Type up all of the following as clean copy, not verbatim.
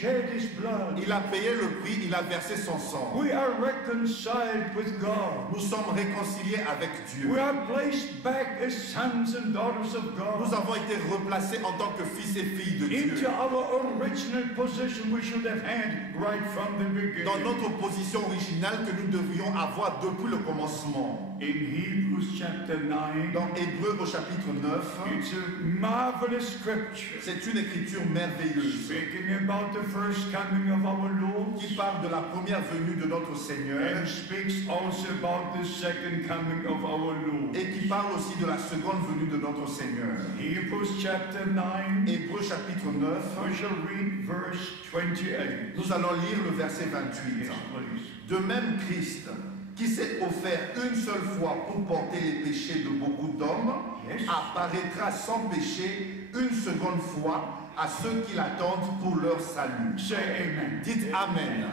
shed his blood. Il a payé le prix, il a versé son sang. We are reconciled with God. Nous sommes réconciliés avec Dieu. We are placed back as sons and daughters of God. Nous avons été replacés en tant que fils et filles de Dieu. Into our original position we should have had right from the beginning. Dans notre position originale que nous devrions avoir depuis le commencement. In Hebrews chapter 9, Dans Hébreux au chapitre 9, it's a marvelous scripture. c'est une écriture merveilleuse Speaking about the first coming of our Lord, qui parle de la première venue de notre Seigneur and speaks also about the second coming of our Lord. et qui parle aussi de la seconde venue de notre Seigneur. Hebrews chapter 9, Hébreux chapitre 9, we shall read verse 28. nous allons lire le verset 28. Yes, please. De même Christ, qui s'est offert une seule fois pour porter les péchés de beaucoup d'hommes, Yes. apparaîtra sans péché une seconde fois à ceux qui l'attendent pour leur salut. Say amen. Dites Amen.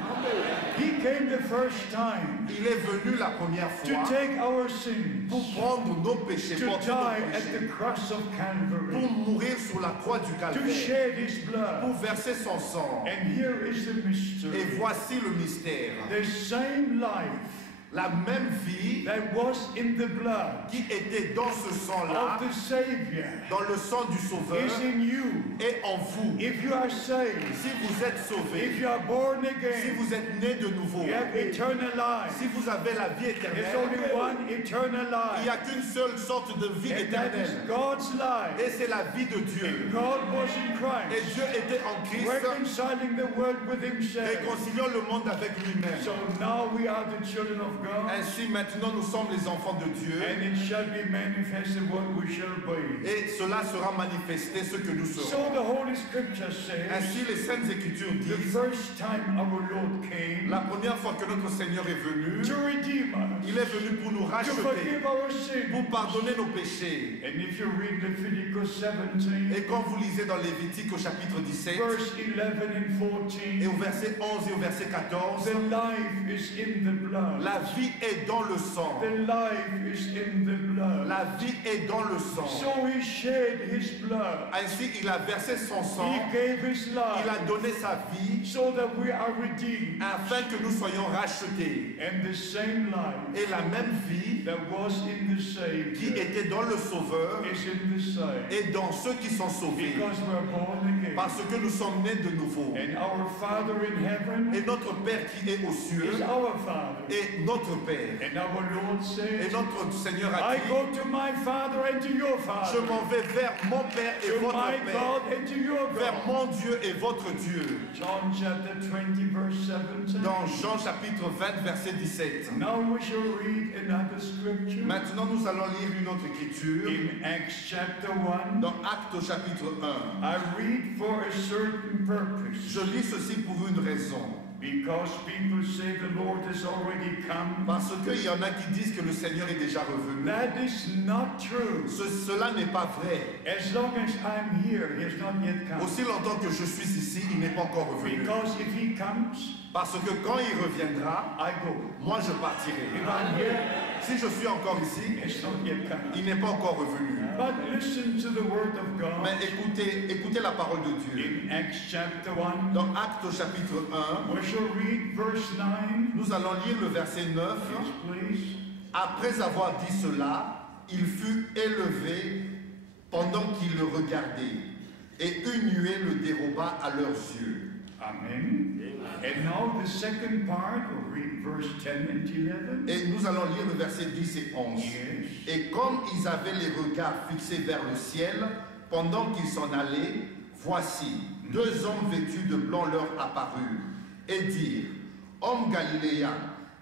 He came the first time Il est venu la première to fois take our sins, pour prendre nos péchés, to porter nos die at péchés, the cross of pour Calvary, mourir sur la croix du to calvaire, shed his pour blood. verser son sang. And here is the Et mystery. voici le mystère. The same life La même vie that was in the blood qui était dans ce of sang-là, the Savior dans le sang du Sauveur, is in you. est en vous. If you are saved, Si vous êtes if sauvé, you are born si again, vous êtes né de nouveau, you have eternal life. si vous avez la vie There's only éternelle, one eternal il n'y life, a qu'une seule sorte de vie and that is éternelle. God's life. Et c'est la vie de Dieu. God was in Et Christ, Dieu était en Christ, reconciling the world with himself. réconciliant le monde avec lui-même. So now we are the children of God, Ainsi maintenant nous sommes les enfants de Dieu. and it shall be manifested what we shall be. Et cela sera manifesté ce que nous serons. So the Holy Scripture says, Ainsi les Saintes Écritures the disent, first time our Lord came la première fois que notre Seigneur est venu, to redeem us, il est venu pour nous to racheter, forgive our sins. pour pardonner nos péchés. And if you read Leviticus 17, Et quand vous lisez dans Lévitique au chapitre 17, verse 11 and 14, et au verset 11 et au verset 14, the life is in the blood. la vie est dans le sang. The life is in the blood. La vie est dans le sang. So he shed his blood. Ainsi, il a versé son sang, He gave his il a life donné sa vie, so that we are redeemed. afin que nous soyons rachetés. And the same life Et la même vie that was in the qui Savior était dans le Sauveur is in the Son. est dans ceux qui sont sauvés. Because we are born again. Parce que nous sommes nés de nouveau. And our Father in heaven Et notre Père qui est aux cieux is our Father. est notre Père. And our Lord Et says, notre Seigneur a I dit, go to my Father and to your je Father, m'en vais vers mon Père et to votre my Père, God and to your vers God. mon Dieu et votre Dieu. John chapter 20 verse 17. Dans Jean chapitre 20 verset 17. Now we shall read another scripture Maintenant nous allons lire une autre écriture in Acts chapter 1. dans Actes au chapitre 1. I read for a certain purpose, Je lis ceci pour une raison. because people say the Lord has already come. Parce qu'il y en a qui disent que le Seigneur est déjà revenu. That is not true. Cela n'est pas vrai. As long as I'm here, he has not yet come. Aussi longtemps que je suis ici, il n'est pas encore revenu. Because if he comes, Parce que quand il reviendra, I go. moi je partirai. If I'm here, Si je suis encore ici, it's not yet come. il n'est pas encore revenu. But listen to the word of Mais God écoutez la parole de Dieu. in Acts chapter 1. Dans Actes au chapitre 1, We shall read verse 9. nous allons lire le verset 9. Yes, please. Après avoir dit cela, il fut élevé pendant qu'ils le regardaient, et une nuée le déroba à leurs yeux. Amen. And now the second part, we'll read verse 10 and 11. Et nous allons lire le verset 10 et 11. Yes. Et comme ils avaient les regards fixés vers le ciel, pendant qu'ils s'en allaient, voici, deux hommes vêtus de blanc leur apparurent, et dirent, Hommes galiléens,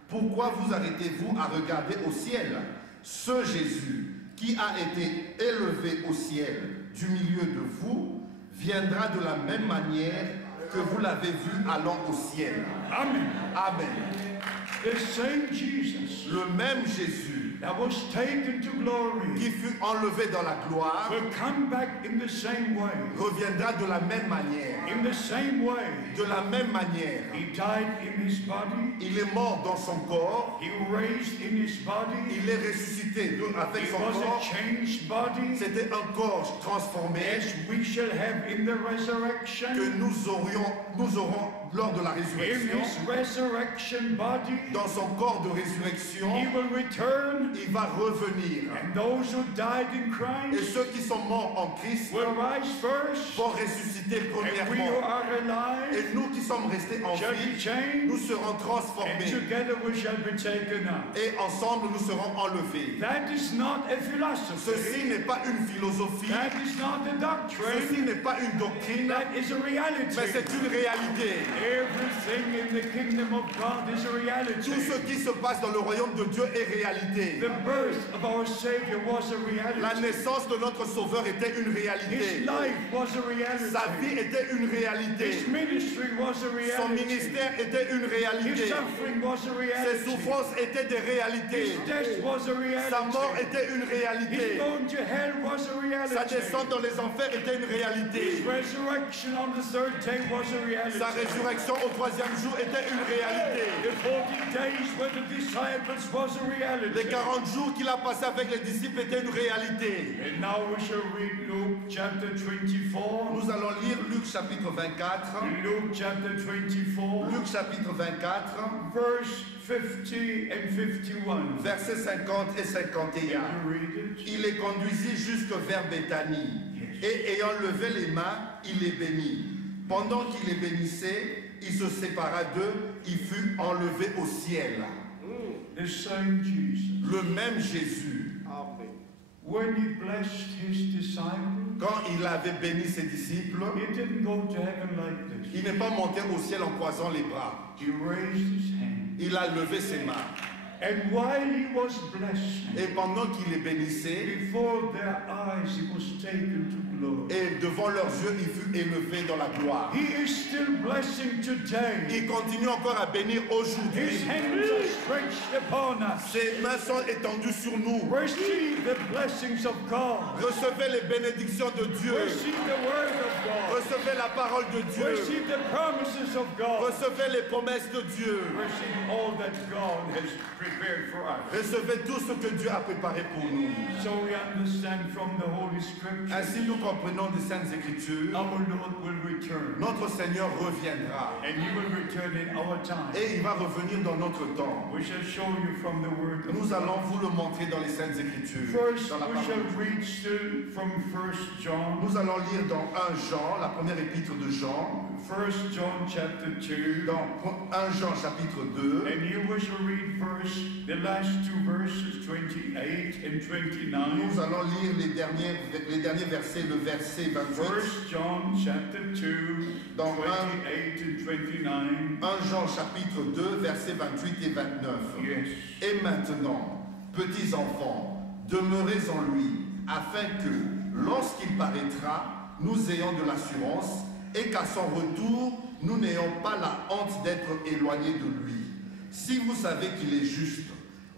pourquoi vous arrêtez-vous à regarder au ciel? Ce Jésus, qui a été élevé au ciel du milieu de vous, viendra de la même manière que vous l'avez vu allant au ciel. Amen. Amen. The same Jesus Le même Jésus that was taken to glory qui fut enlevé dans la gloire, will come back in the same way. reviendra de la même manière. In the same way, De la même manière, he died in his body, il est mort dans son corps, he raised in his body, il est ressuscité avec it son was a corps. changed body, C'était un corps transformé as we shall have in the que resurrection. nous aurons lors de la In résurrection. his resurrection body, Dans son corps de he résurrection, will return, il va revenir. and those who died in Et Christ ceux qui sont morts en Christ will rise first, vont ressusciter and we who premièrement. are alive Et nous qui sommes restés en shall be vie, nous changed, serons and transformés. together we shall be taken up. Et ensemble, nous serons enlevés. That is not a philosophy. Ceci n'est pas une philosophie. That is not a doctrine. Ceci n'est pas une doctrine. That is a reality. Mais c'est une réalité. Everything in the kingdom of God is a reality. Tout ce qui se passe dans le royaume de Dieu est réalité. The birth of our Savior was a La reality. naissance de notre Sauveur était une His réalité. life was a reality. Sa vie était une His réalité. ministry was a Son reality. ministère était une His réalité. suffering was a Ses reality. souffrances étaient des réalités. His death was a Sa mort reality. était une His réalité. going to hell was a Sa reality. descente dans les enfers était une His réalité. resurrection on the third day was a reality. Sa résurrection au troisième jour était une réalité. The 40 days with the disciples was a reality. Les 40 jours qu'il a passés avec les disciples étaient une réalité. And now we shall read Luke chapter 24. Nous allons lire Luc chapitre 24. Luke chapter 24, Luc chapitre 24, verse 50 and 51. versets 50 et 51. Can you read it? Il les conduisit jusque vers Béthanie. Et ayant levé les mains, il les bénit. Pendant qu'il les bénissait, il se sépara d'eux, il fut enlevé au ciel. The same Jesus. Le même Jésus, When he blessed his disciples, quand il avait béni ses disciples, he didn't go to heaven like this. il n'est pas monté au ciel en croisant les bras. He raised his hand. Il a levé ses mains. And while he was blessing, Et pendant qu'il les bénissait, before their eyes he was taken to glory. et devant leurs yeux, il fut élevé dans la gloire. He is still blessing today. Il continue encore à bénir His aujourd'hui. hands are stretched upon us. Ses mains sont étendues sur nous. Receive the blessings of God. Recevez les bénédictions de Dieu. Receive the word of God. Recevez la parole de Dieu. Receive the promises of God. Recevez les promesses de Dieu. Receive all that God has prepared for us. Recevez tout ce que Dieu a préparé pour nous. So we understand from the Holy Scripture, Ainsi nous comprenons des Saintes Écritures. our Lord will return. Notre Seigneur reviendra. And He will return in our time. Et il va revenir dans notre temps. We shall show you from the Word of Nous God. allons vous le montrer dans les Saintes Écritures. First, Dans la we shall parole. read still from 1 John. Nous allons lire dans 1 Jean, la première épître de Jean. 1 John chapter 2. Dans 1 Jean chapitre 2. And here we shall read the last two verses, 28 and 29. Nous allons lire les derniers versets, le verset 28. 1 John chapter 2, Dans 28 and 29. 1 Jean chapitre 2, versets 28 et 29. Yes. Et maintenant, petits enfants, demeurez en lui, afin que, lorsqu'il paraîtra, nous ayons de l'assurance et qu'à son retour, nous n'ayons pas la honte d'être éloignés de lui. Si vous savez qu'il est juste,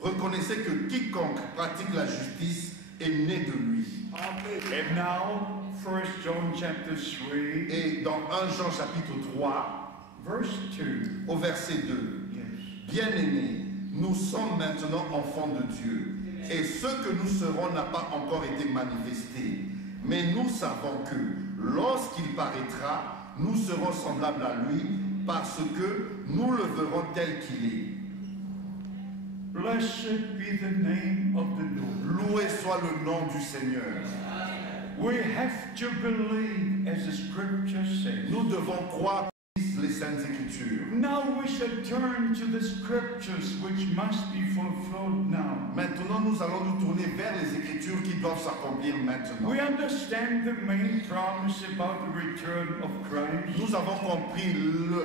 reconnaissez que quiconque pratique la justice est né de lui. And now, 1 John chapter 3, Et dans 1 Jean chapitre 3, verse 2. au verset 2, Yes. Bien-aimés, nous sommes maintenant enfants de Dieu, et ce que nous serons n'a pas encore été manifesté. Mais nous savons que, lorsqu'il paraîtra, nous serons semblables à lui, parce que nous le verrons tel qu'il est. Blessed be the name of the Lord. Loué soit le nom du Seigneur. We have to believe as the scripture says. Nous devons croire les Saintes Écritures. Now we shall turn to the scriptures which must be fulfilled now. Maintenant, nous allons nous tourner vers les Écritures qui doivent s'accomplir maintenant. We understand the main promise about the return of Christ. Nous avons compris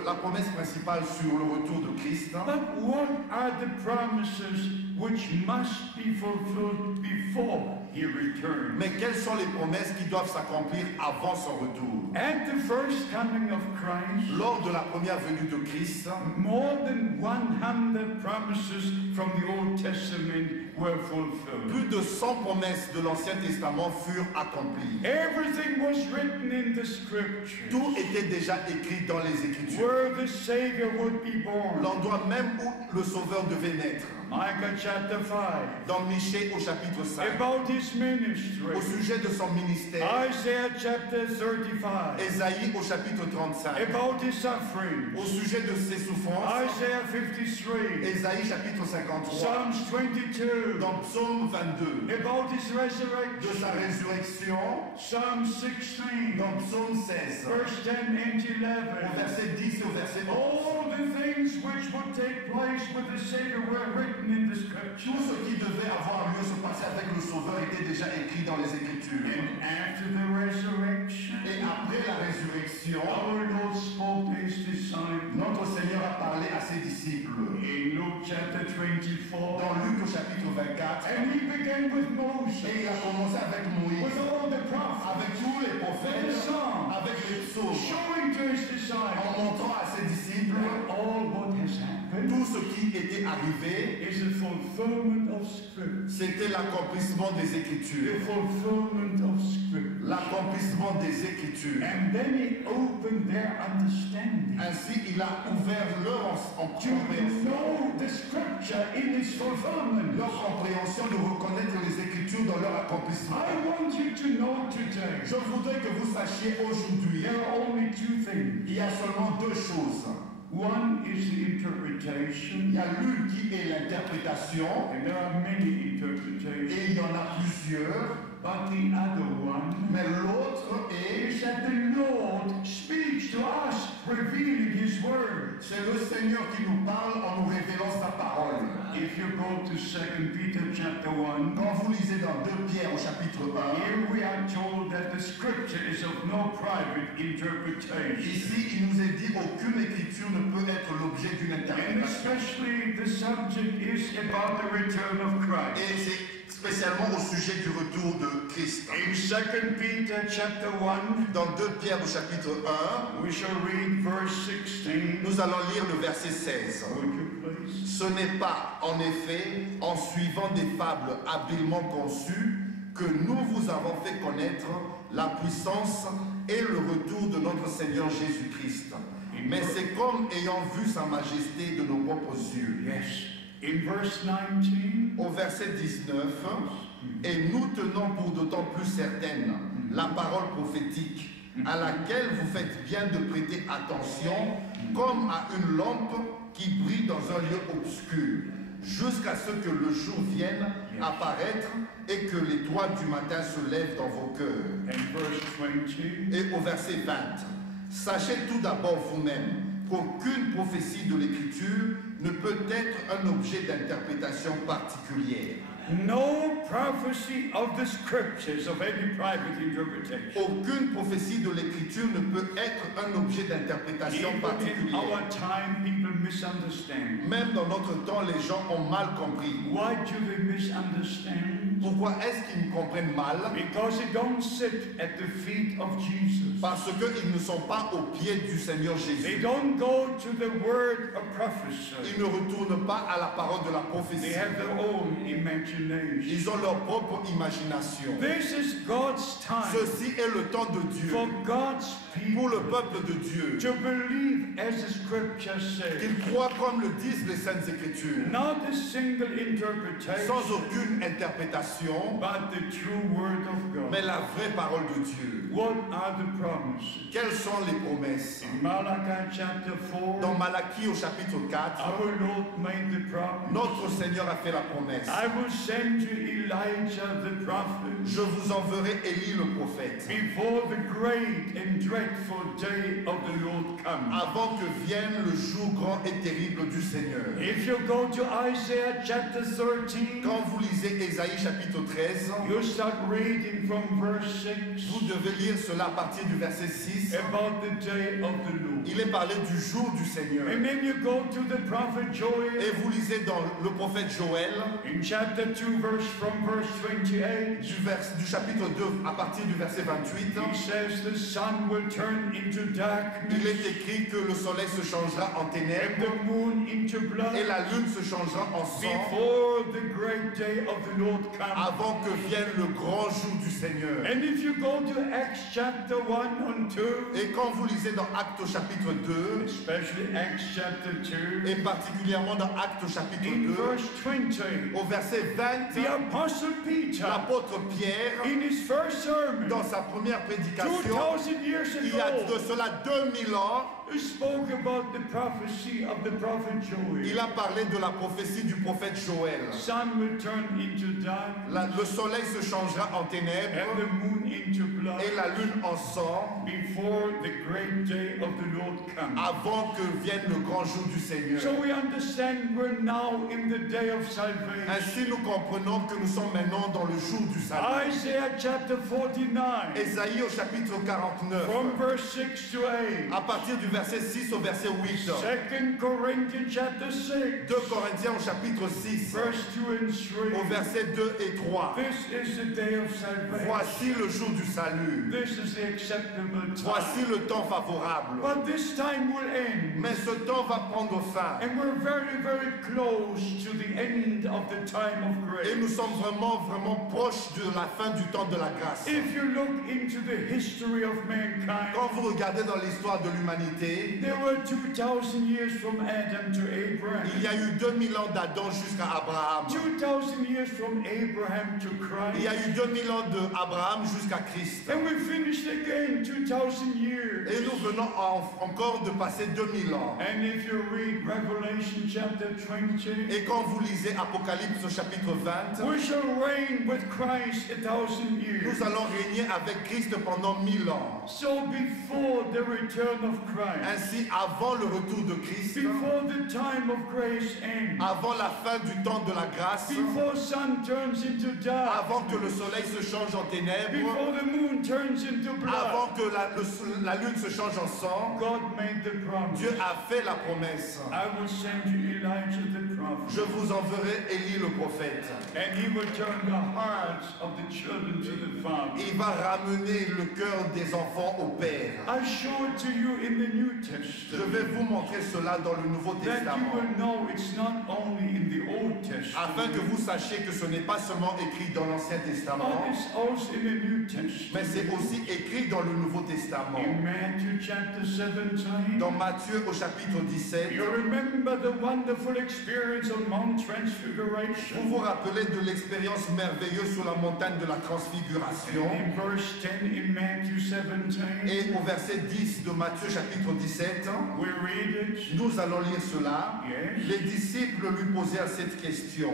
la promesse principale sur le retour de Christ. But what are the promises which must be fulfilled before He returns? Mais quelles sont les promesses qui doivent s'accomplir avant son retour? At the first coming of Christ, Lors de la première venue de Christ, more than 100 promises from the Old Testament were fulfilled. Plus de 100 promesses de l'Ancien Testament furent accomplies. Everything was written in the scriptures. Tout était déjà écrit dans les Écritures. Where the Savior would be born. L'endroit même où le Sauveur devait naître. Micah chapter 5. Dans Michée au chapitre 5. About his ministry. Au sujet de son ministère. Isaiah chapter 35. Ésaïe au chapitre 35. About his suffering. Au sujet de ses souffrances. Isaiah 53. Ésaïe chapitre 53. Psalms 22. Dans Psaume 22. About his De resurrection. sa résurrection. Psalm 16. Dans Psaume 16. Verse 10 and Au 11. verset 10 et au verset 11. All the things which would take place with the Savior were written in the scriptures. Tout ce qui devait avoir lieu se passer avec le Sauveur était déjà écrit dans les Écritures. And after the resurrection, Et après la résurrection, our Lord spoke to his disciples. notre Seigneur a parlé à ses disciples. In Luke chapter 24, Dans Luc au chapitre 24, and he began with Moses, et il a commencé avec Moïse, with all the prophets, avec tous les with the prophètes, Psalms, avec les psaumes, showing to his disciples en montrant à ses disciples that all what has happened tout ce qui était arrivé. is a fulfillment of Scripture. C'était l'accomplissement des The Écritures. fulfillment of Scripture. L'accomplissement des Écritures. And then he opened their understanding Ainsi, il a ouvert leur to compréhension, know the Scripture in its fulfillment. leur compréhension de reconnaître les Écritures dans leur accomplissement. I want you to know today, Je voudrais que vous sachiez aujourd'hui, there are only two things. il y a seulement deux choses. One is the interpretation, Il y a l'une qui est l'interprétation, and there are many interpretations. et il y en a plusieurs, But the other one mais l'autre est, is that the Lord speaks to us, revealing His Word. c'est le Seigneur qui nous parle en nous révélant sa parole. If you go to 2 Peter chapter 1, Quand vous lisez dans 2 Pierre au chapitre 1, here we are told that the Scripture is of no private interpretation. ici il nous est dit aucune écriture ne peut être l'objet d'une And interprétation. especially the subject is about the return of Christ. Et c'est spécialement au sujet du retour de Christ. In 2 Peter chapter 1, Dans 2 Pierre au chapitre 1, we shall read verse 16. nous allons lire le verset 16. Would you please? Ce n'est pas, en effet, en suivant des fables habilement conçues que nous vous avons fait connaître la puissance et le retour de notre Seigneur Jésus-Christ. Mais c'est comme ayant vu sa majesté de nos propres yeux. Yes. In verse 19, Au verset 19, et nous tenons pour d'autant plus certaine la parole prophétique à laquelle vous faites bien de prêter attention comme à une lampe qui brille dans un lieu obscur jusqu'à ce que le jour vienne apparaître et que l'étoile du matin se lève dans vos cœurs. and verse 20, Et au verset 20, sachez tout d'abord vous-même qu'aucune prophétie de l'Écriture ne peut être un objet d'interprétation particulière. no prophecy of the Scriptures of any private interpretation. Aucune prophétie de l'Écriture ne peut être un objet d'interprétation Even in particulière. our time, people misunderstand. Même dans notre temps, les gens ont mal compris. Why do they misunderstand? Pourquoi est-ce qu'ils me comprennent mal? Because they don't sit at the feet of Jesus. Parce qu'ils ne sont pas au pied du Seigneur They Jésus. don't go to the word of prophecy. Ils ne retournent pas à la parole de la They prophétie. have their own imagination. Ils ont leur propre imagination. This is God's time Ceci est le temps de Dieu for God's pour people le peuple de Dieu. to believe as the Scripture says. Qu'ils croient comme le disent les Saintes Écritures, Not a single interpretation, sans aucune interprétation, but the true word of mais God. la vraie parole de Dieu. What are the promises? Quelles sont les promesses? In Malachi chapter 4, Dans Malachie au chapitre 4, our Lord made the promise. notre Seigneur a fait la promesse. I will send you Elijah the prophet Je vous enverrai Élie le prophète, before the great and dreadful day of the Lord comes. avant que vienne le jour grand et terrible du Seigneur. If you go to Isaiah chapter 13, Quand vous lisez Ésaïe chapitre 13, you start reading from verse 6 vous devez lire cela à partir du verset 6 about the day of the Lord. Il est parlé du jour du Seigneur. And then you go to the prophet Joel. Et vous lisez dans le prophète Joël, In chapter 2, from verse 28, du chapitre 2, à partir du verset 28, he says the sun will turn into darkness, il est écrit que le soleil se changera en and ténèbres the moon into blood, et la lune se changera en sang before the great day of the Lord comes. avant que vienne le grand jour du Seigneur. And if you go to Acts chapter 1 and 2, Et quand vous lisez dans Actes au chapitre 2, especially Acts chapter 2, et particulièrement dans Actes au chapitre in 2, verse 20, au verset 20, the apostle Peter, l'apôtre Pierre, in his first sermon, dans sa première prédication, 2,000 years il y a ago, de cela 2000 ans, spoke about the prophecy of the prophet Joel. il a parlé de la prophétie du prophète Joël. Sun will turn into darkness, Le soleil se changera en and ténèbres the moon into blood, et la lune en sang before the great day of the Lord comes. avant que vienne le grand jour du Seigneur. So we understand we're now in the day of salvation. Ainsi nous comprenons que nous sommes maintenant dans le jour du salut. Isaiah chapter 49, Ésaïe au chapitre 49, from verse 6 to 8. à partir du verset 6 au verset 8. 2 Corinthians chapter 6, 2 Corinthiens au chapitre 6, verse 2 and 3. au verset 2 et 3. This is the day of salvation. Voici le jour du salut. This is the acceptable Voici time. le temps favorable. But this time will end. Mais ce temps va prendre fin. And we're very, very close to the end of the time of Et grace. nous sommes vraiment, vraiment proches de la fin du temps de la grâce. If you look into the history of mankind, Quand vous regardez dans l'histoire de l'humanité, there were 2,000 years from Adam to Abraham. il y a eu 2000 ans d'Adam jusqu'à Abraham. 2,000 years from Abraham to Il y a Christ. eu 2000 ans d'Abraham jusqu'à Christ. And we finished again 2,000 years. Et nous venons encore de passer 2000 ans. And if you read Revelation chapter 20, Et quand vous lisez Apocalypse au chapitre 20, we shall reign with Christ 1,000 years. nous allons régner avec Christ pendant 1000 ans. So before the return of Christ, Ainsi, avant le retour de Christ, before the time of grace ends, avant la fin du temps de la grâce, before sun turns into avant que dark, le soleil se change en ténèbres, before the moon turns into avant blood, que la lune se change en sang, God made the promise. Dieu a fait la promesse. I will send you Elijah the prophet, Je vous enverrai Élie le prophète. and he will turn the hearts of the children to the father. Il va ramener le cœur des enfants au Père. I show it to you in the New Je Testament, vais vous montrer cela dans le Nouveau that you Testament, will know it's not only in the Old afin que Testament, vous sachiez que ce n'est pas seulement écrit dans l'Ancien Testament, but it's also in the New mais c'est Testament. aussi écrit dans le Nouveau Testament. In Matthew chapter 17, Dans Matthieu au chapitre 17, you remember the wonderful experience of Mount vous Transfiguration. vous rappelez de l'expérience merveilleuse sur la montagne de la transfiguration. In verse 10 in Matthew 17, Et au verset 10 de Matthieu chapitre 17, we read it. nous allons lire cela. Yes. Les disciples lui posèrent cette question.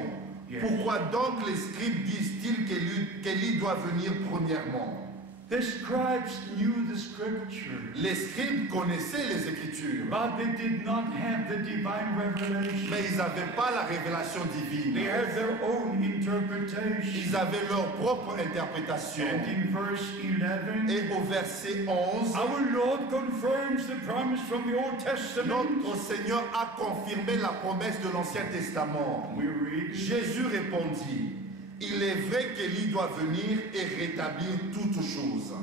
Yes. Pourquoi donc les scribes disent-ils qu'Élie doit venir premièrement? The scribes knew the scripture, Les scribes connaissaient les Écritures, but they did not have the divine revelation. mais ils n'avaient pas la révélation divine. They had their own interpretation. Ils avaient leur propre interprétation. And in verse 11, Et au verset 11, our Lord confirms the promise from the Old Testament. notre Seigneur a confirmé la promesse de l'Ancien Testament. We read, Jésus répondit, « Il est vrai qu'Élie doit venir et rétablir toutes choses.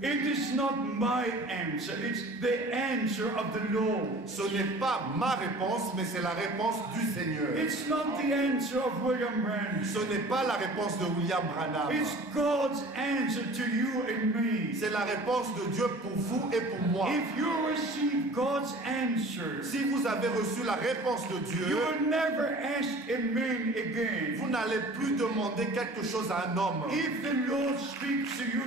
it is not my answer, it's the answer of the Lord. Ce n'est pas ma réponse, mais c'est la réponse du Seigneur. It's not the answer of William Branham. Ce n'est pas la réponse de William Branham. It's God's answer to you and me. C'est la réponse de Dieu pour vous et pour moi. If you receive God's answer, Si vous avez reçu la réponse de you Dieu, will never ask a man again. vous n'allez plus demander quelque chose à un homme. If the Lord speaks to you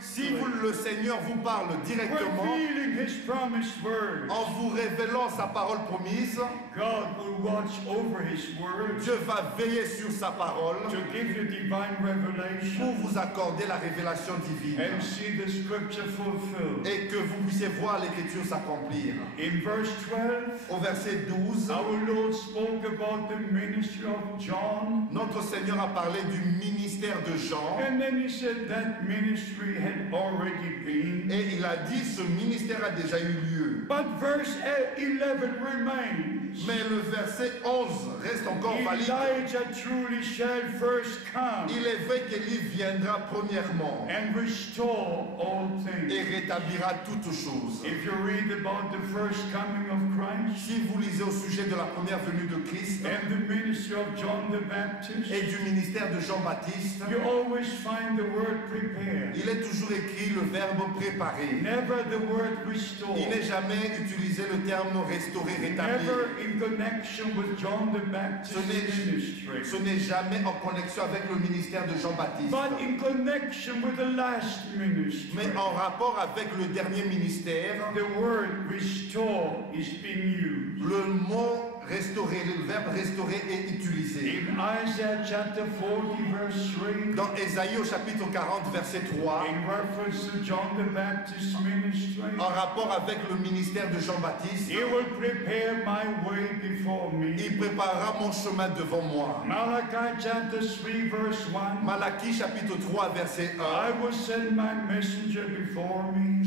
Si directly, le Seigneur vous parle directement, revealing His promised word, en vous révélant sa parole promise, God will watch over His word Dieu va veiller sur sa parole to give you divine pour revelation vous accorder la révélation divine and see the scripture fulfilled. et que vous puissiez voir l'Écriture s'accomplir. l'Empire. In verse 12, Au verset 12, our Lord spoke about the ministry of John, notre Seigneur a parlé du ministère de Jean and then he said that ministry had already been. et il a dit ce ministère a déjà eu lieu. But verse 11 remains. Mais le verset 11 reste encore valide. Elijah truly shall first come Il est vrai qu'Élie viendra premièrement and restore all et things. rétablira toutes choses. If you read about the first coming of Christ Si vous lisez au sujet de la première venue de Christ and the ministry of John the Baptist, et du ministère de Jean-Baptiste, you always find the word prepare, il est toujours écrit le verbe préparer. never the word restore, Il n'est jamais utilisé le terme restaurer, rétablir. never in connection with John the Baptist's ministry, Ce n'est jamais en connexion avec le ministère de Jean-Baptiste, but in connection with the last ministry. mais en rapport avec le dernier ministère. The word restore is being used. Le mot restaurer, le verbe restaurer est utilisé. In Isaiah chapter 40 verse 3, Dans Ésaïe au chapitre 40, verset 3, in reference to John the Baptist's ministry, en rapport avec le ministère de Jean-Baptiste, he will prepare my way before me. il préparera mon chemin devant moi. Malachi chapter 3 verse 1, Malachie chapitre 3, verset 1, I will send my messenger before me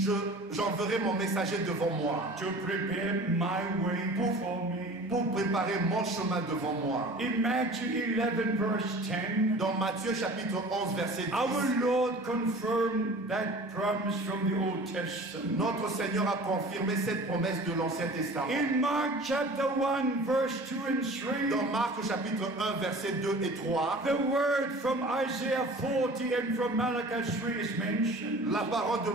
j'enverrai mon messager devant moi to prepare my way before me. pour préparer mon chemin devant moi. In Matthew 11 verse 10, Dans Matthieu chapitre 11, verset 10, our Lord confirmed that promise from the Old Testament. notre Seigneur a confirmé cette promesse de l'Ancien Testament. In Mark chapter 1 verse 2 and 3, Dans Marc au chapitre 1, verset 2 et 3, the word from Isaiah 40 and from Malachi 3 is mentioned. la parole de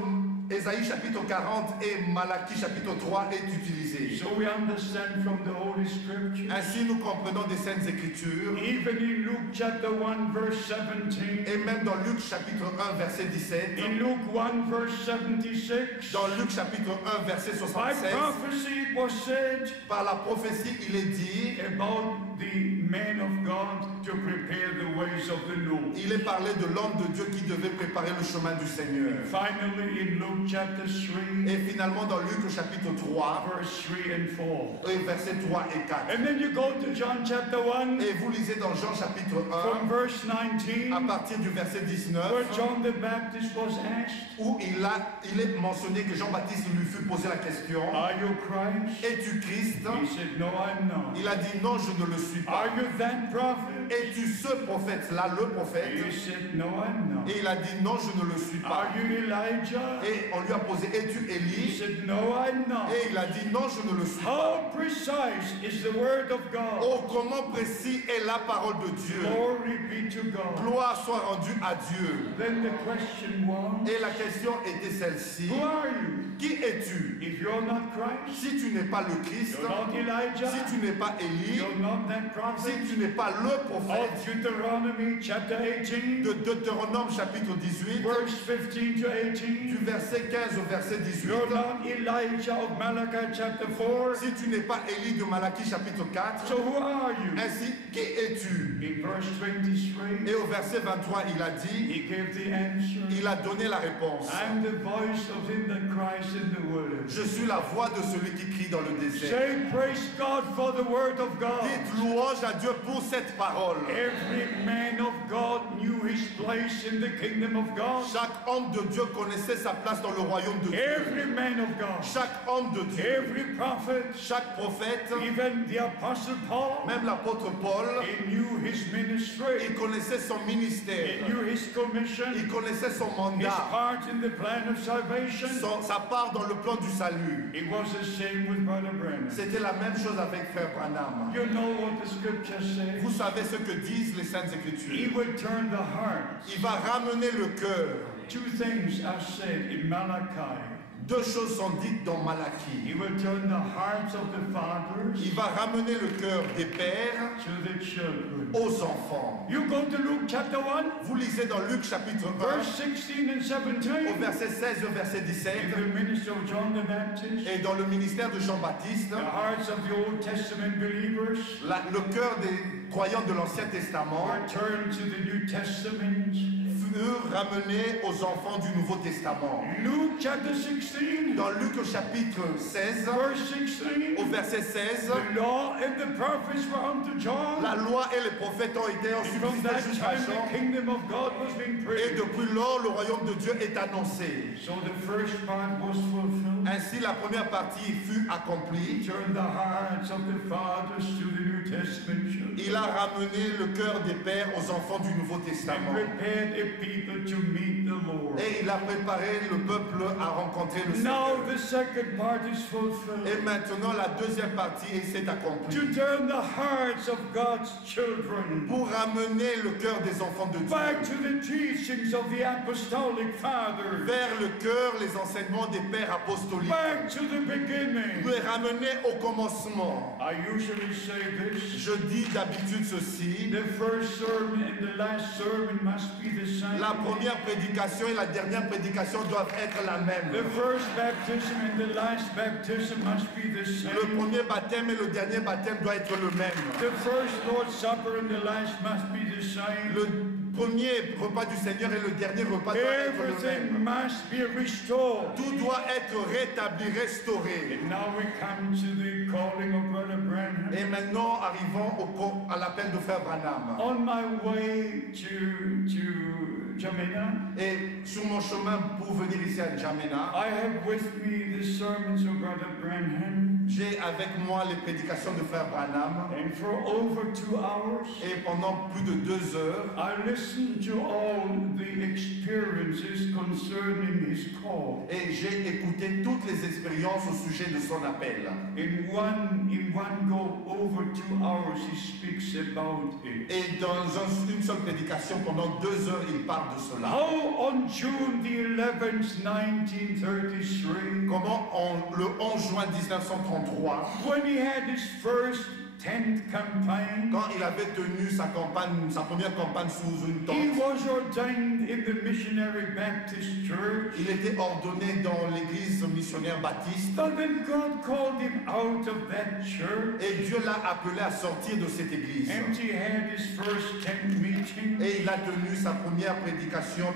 Ésaïe chapitre 40 et Malachie chapitre 3 est utilisée. So we understand from the Holy Scripture. Ainsi, nous comprenons des Saintes Écritures, Even in Luke chapter 1 verse 17, et même dans Luc chapitre 1, verset 17, in Luke 1 verse 76, dans Luc chapitre 1, verset by 76, prophecy it was said par la prophétie, il est dit, about the man of God to prepare the ways of the Lord. il est parlé de l'homme de Dieu qui devait préparer le chemin du Seigneur. Finally, in Luke chapter 3, Et finalement, dans Luc au chapitre 3, verse 3 and 4. et versets 3 et 4. And then you go to John chapter 1, Et vous lisez dans Jean chapitre from 1, verse à 19, partir du verset 19, where John the Baptist was asked, où il est mentionné que Jean-Baptiste lui fut posé la question, Are you Christ? es-tu Christ? He said, No, I'm not. Il a dit non, je ne le suis pas. Are you that prophet? Es-tu ce prophète-là, le prophète? He said, No, I'm not. Et il a dit non, je ne le suis pas. Are you Elijah? Et on lui a posé, es-tu He Élie? said, No, I'm not. Et il a dit non, je ne le suis pas. How precise is the word of God? Oh, comment précis est la parole de Dieu. Glory be to God. Gloire soit rendue à Dieu. Then the question was, Et la question était celle-ci. Who are you? Qui es-tu? If you're not Christ, Si tu n'es pas le Christ, you're not Elijah, si tu n'es pas Élie, you're not that prophet. si tu n'es pas le prophète, Of Deuteronomy chapter 18, de Deutéronome chapitre 18, verse 15 to du 18. verset 15 au verset 18, You're not Elijah of Malachi chapter 4. si tu n'es pas Élie de Malachie chapitre 4, So who are you? ainsi, qui es-tu? In verse 23, Et au verset 23, il a dit, he gave the answer. il a donné la réponse. I'm the voice of him that cries in the wilderness. Je suis la voix de celui qui crie dans le désert. Say praise God for the word of God. Dites louange à Dieu pour cette parole. Every man of God knew his place in the kingdom of God. Chaque homme de Dieu connaissait sa place dans le royaume de Dieu. Every man of God. Chaque homme de Dieu, Every prophet. chaque prophète, Even the apostle Paul. même l'apôtre Paul, He knew his ministry. il connaissait son ministère, He knew his commission. il connaissait son His mandat, part in the plan of salvation. sa part dans le plan du salut. It was the same with Brother Branham. C'était la même chose avec frère Branham. You know what the scriptures say? Vous savez ce que disent les Saintes He Écritures. will turn the heart. Il va ramener le cœur. Two things are said in Malachi. Deux choses sont dites dans Malachie. He will turn the hearts of the fathers Il va ramener le cœur des pères to the children. aux enfants. You go to Luke chapter 1, Vous lisez dans Luc chapitre 1, verse 16 and 17. au verset 16 et au verset In 17, the ministry of John the Baptist, et dans le ministère de Jean-Baptiste, the hearts of the Old Testament believers le cœur des croyants de l'Ancien Testament are turned to the New Testament. furent ramenés aux enfants du Nouveau Testament. Luke chapter 16, Dans Luc au chapitre 16, verse 16, au verset 16, the law and the prophets were unto John. la loi et les prophètes ont été en And from subsisté that jusqu'à time Jean. the kingdom of God was being Et preached. depuis lors, le royaume de Dieu est annoncé. So the first part was fulfilled. Ainsi, la première partie fut He accomplie. turned the hearts of the fathers to the New Testament church. Il a ramené le cœur des pères aux enfants du Nouveau And Testament. prepared a people to meet the Lord. Et il a préparé le peuple à rencontrer le Now Seigneur. the second part is Et fulfilled. maintenant, la deuxième partie s'est To accomplie. turn the hearts of God's children Pour ramener le cœur des enfants de back Dieu to the teachings of the apostolic fathers. vers le cœur, les enseignements des pères apostoliques. Back to the beginning. Les ramener au commencement. I usually say this. Je dis d'habitude ceci. The first sermon and the last sermon must be the same. La première prédication et la dernière prédication doivent être la même. The first baptism and the last baptism must be the Le same. premier baptême et le dernier baptême doivent être le même. The first Lord's Supper and the last must be the same. Le premier repas du Seigneur et le dernier repas doivent être le Everything même. must be restored. Tout doit être rétabli, restauré. And now we come to the calling of Brother Branham. Et maintenant, arrivons à l'appel de Frère Branham. On my way to Jamaica, Et sur mon chemin pour venir ici à N'Djamena, I have with me the sermons of Brother Branham. j'ai avec moi les prédications de Frère Branham. And for over 2 hours, Et pendant plus de 2 heures, I listened to all the experiences concerning his call. et j'ai écouté toutes les expériences au sujet de son appel. In one go, over 2 hours, he speaks about it. Et dans une seule prédication, pendant 2 heures, il parle de cela. How on June the 11th, 1933, Comment le 11 juin 1933, when he had his first tent campaign, quand il avait tenu sa première campagne sous une he tente, was ordained in the Missionary Baptist Church. il était ordonné dans l'église missionnaire baptiste. But then God called him out of that church, Et Dieu l'a appelé à sortir de cette église. and he had his first tent meeting, Et il a tenu sa première prédication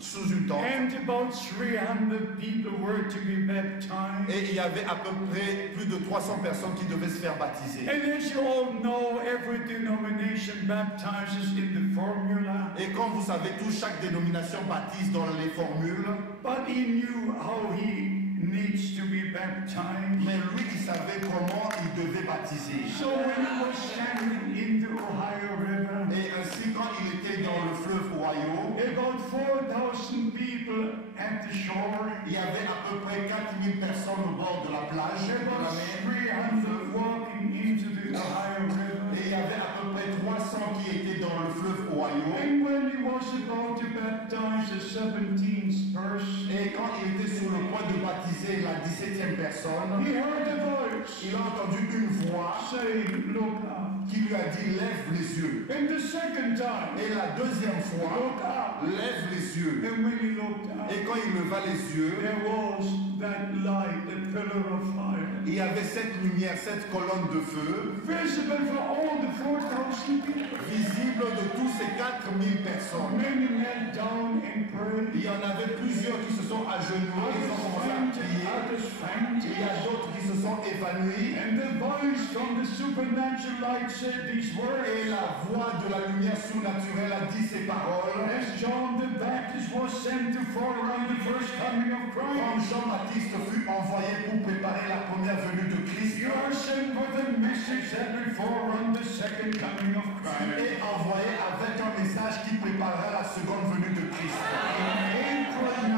sous une tente. and about 300 people were to be baptized. Et il y avait à peu près plus de 300 personnes qui devaient se faire baptiser. And as you all know, every denomination baptizes in the formula, Et comme vous savez tous, chaque dénomination baptise dans les formules. but he knew how he needs to be baptized. Mais lui, il savait comment il devait baptiser. So when he was standing in the Ohio River, Et ainsi, quand il était dans le fleuve Ohio, about 4,000 people at the shore, il y avait à peu près 4000 personnes au bord de la plage, de la about mer. 300 walking into the Ohio River. Et il y avait à peu près 300 qui étaient dans le fleuve Ohio. And when he was about to baptize the 17th person, Et quand il était sur le point de baptiser la 17e personne, he heard a voice il a entendu une voix saying, "Look up." qui lui a dit lève les yeux. And the second time, Et la deuxième fois, look up. lève les yeux. And when he looked up, Et quand il leva les yeux, there was that light, the pillar of fire, il y avait cette lumière, cette colonne de feu, visible for all the 4,000 people. visible de tous ces 4000 personnes. Many knelt down and prayed. Il y en avait plusieurs qui se sont agenouillés, ils ont commencé à prier. Others Et il y a fainted. d'autres qui se sont évanouis. And the voice from the supernatural light said these Et words. la voix de la lumière surnaturelle a dit ces paroles. As John the Baptist was sent to forerun the first coming of Quand Christ, Jean-Baptiste fut envoyé pour préparer la première venue de Christ, you are sent with a message that will forerun the second coming of Christ. et envoyé avec un message qui préparera la seconde venue de Christ. In April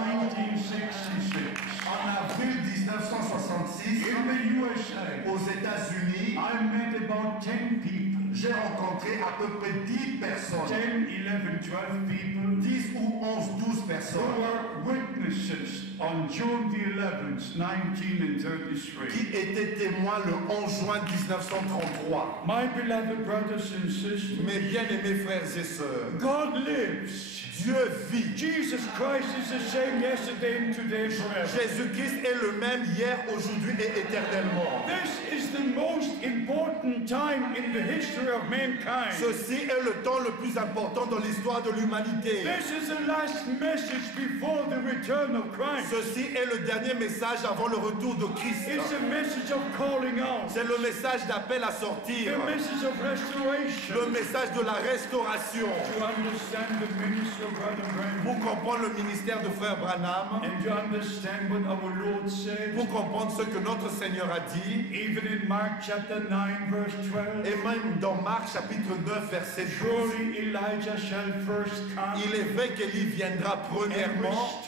1966, En avril 1966, in the USA, aux États-Unis, I met about 10 people, j'ai rencontré à peu près 10 personnes, 10, 11, 12 people, 10 ou 11, 12 who personnes, were witnesses on June the 11th, 1933. qui étaient témoins le 11 juin 1933. My beloved brothers and sisters, Mes bien-aimés frères et sœurs, God lives. Dieu vit. Jesus Christ is the same yesterday and today and forever. Jésus-Christ est le même hier, aujourd'hui et éternellement. This is the most important time time in the history of mankind. Ceci est le temps le plus important dans l'histoire de l'humanité. This is the last message before the return of Christ. Ceci est le dernier message avant le retour de Christ. It's a message of calling out. C'est le message d'appel à sortir. The message of restoration. Le message de la restauration. To understand the ministry of Brother Branham. Pour comprendre le ministère de Frère Branham. And to understand what our Lord said. Pour comprendre ce que notre Seigneur a dit. Even in Mark chapter 9 verse 12. Et même dans Marc chapitre 9 verset 12. Surely Elijah shall first come. Il est vrai qu'Élie viendra premièrement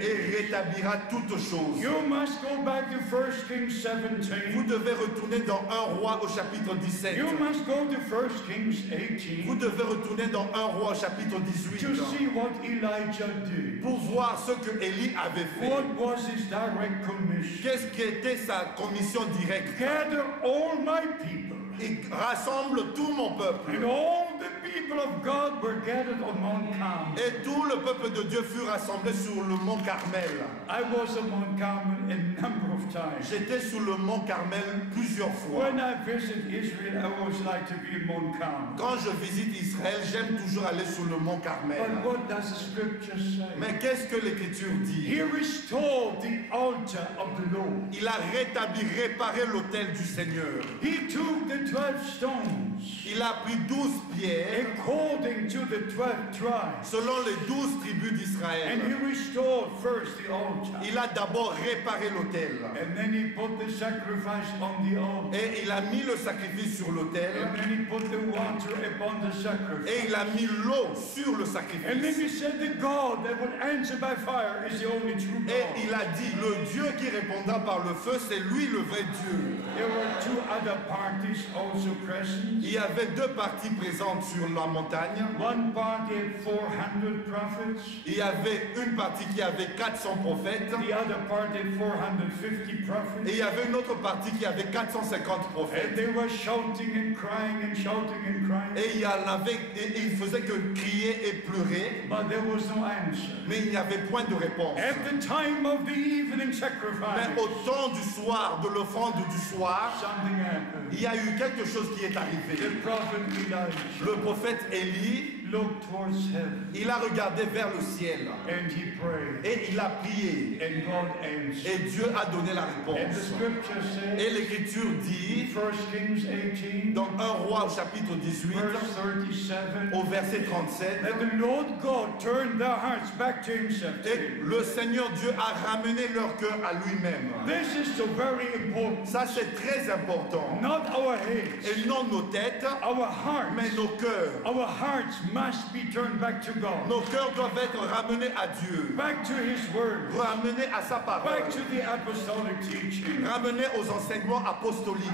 et rétablira toutes choses. You must go back to 1 Kings 17. Vous devez retourner dans 1 Roi au chapitre 17. You must go to 1 Kings 18. Vous devez retourner dans 1 Roi au chapitre 18. To see what Elijah did. Pour voir ce que Élie avait fait. What was his direct commission? Qu'est-ce qui était sa commission directe? Gather all my people. Il rassemble tout mon peuple. And all the people of God were gathered on Mount Carmel. Et tout le peuple de Dieu fut rassemblé sur le mont Carmel. I was on Mount Carmel a number of times. J'étais sur le mont Carmel plusieurs fois. When I visit Israel, I always like to be in Mount Carmel. Quand je visite Israël, j'aime toujours aller sur le mont Carmel. But what does the scripture say? Mais qu'est-ce que l'Écriture dit? He restored the altar of the Lord. Il a rétabli, réparé l'autel du Seigneur. He took the 12 stones. Il a pris 12 pierres according to the 12 tribes. Selon les 12 tribus d'Israël. And he restored first the altar. Il a d'abord réparé l'autel. And then he put the sacrifice on the altar. Et il a mis le sacrifice sur l'autel. And then he put the water upon the sacrifice. Et il a mis l'eau sur le sacrifice. And then he said the God that would answer by fire is the only true God. Et il a dit, le Dieu qui répondra par le feu, c'est lui le vrai Dieu. There were two other parties also present. Il y avait deux parties présentes sur la montagne. One party had 400 prophets. Il y avait une partie qui avait 400 prophètes. The other party had 450 prophets. Et il y avait une autre partie qui avait 450 And prophètes. they were shouting and crying and shouting and crying. Et il y en avait, et il faisait que crier et pleurer. But there was no answer. Mais il n'y avait point de réponse. At the time of the evening Mais sacrifice, au temps du soir, de l'offrande du soir, something happened. il y a eu quelque chose qui est arrivé. The prophet Elijah Le prophète Élie, looked towards heaven il a regardé vers le ciel and he prayed. et il a prié. And God answered. Et Dieu a donné la And the réponse. scripture Et says, l'Écriture dit, 1 Kings 18, dans 1 Roi au chapitre 18, verse 37, au verset 37, that the Lord God turned their hearts back to himself. et le Seigneur Dieu a ramené leur cœur à lui-même. This is so very important. Ça, c'est très important. Not our heads, Et non nos têtes, our hearts. mais nos cœurs. Our hearts must be turned back to God, Nos cœurs doivent être ramenés à Dieu, back to His Word, ramenés à sa parole, back to the apostolic teaching. ramenés aux enseignements apostoliques.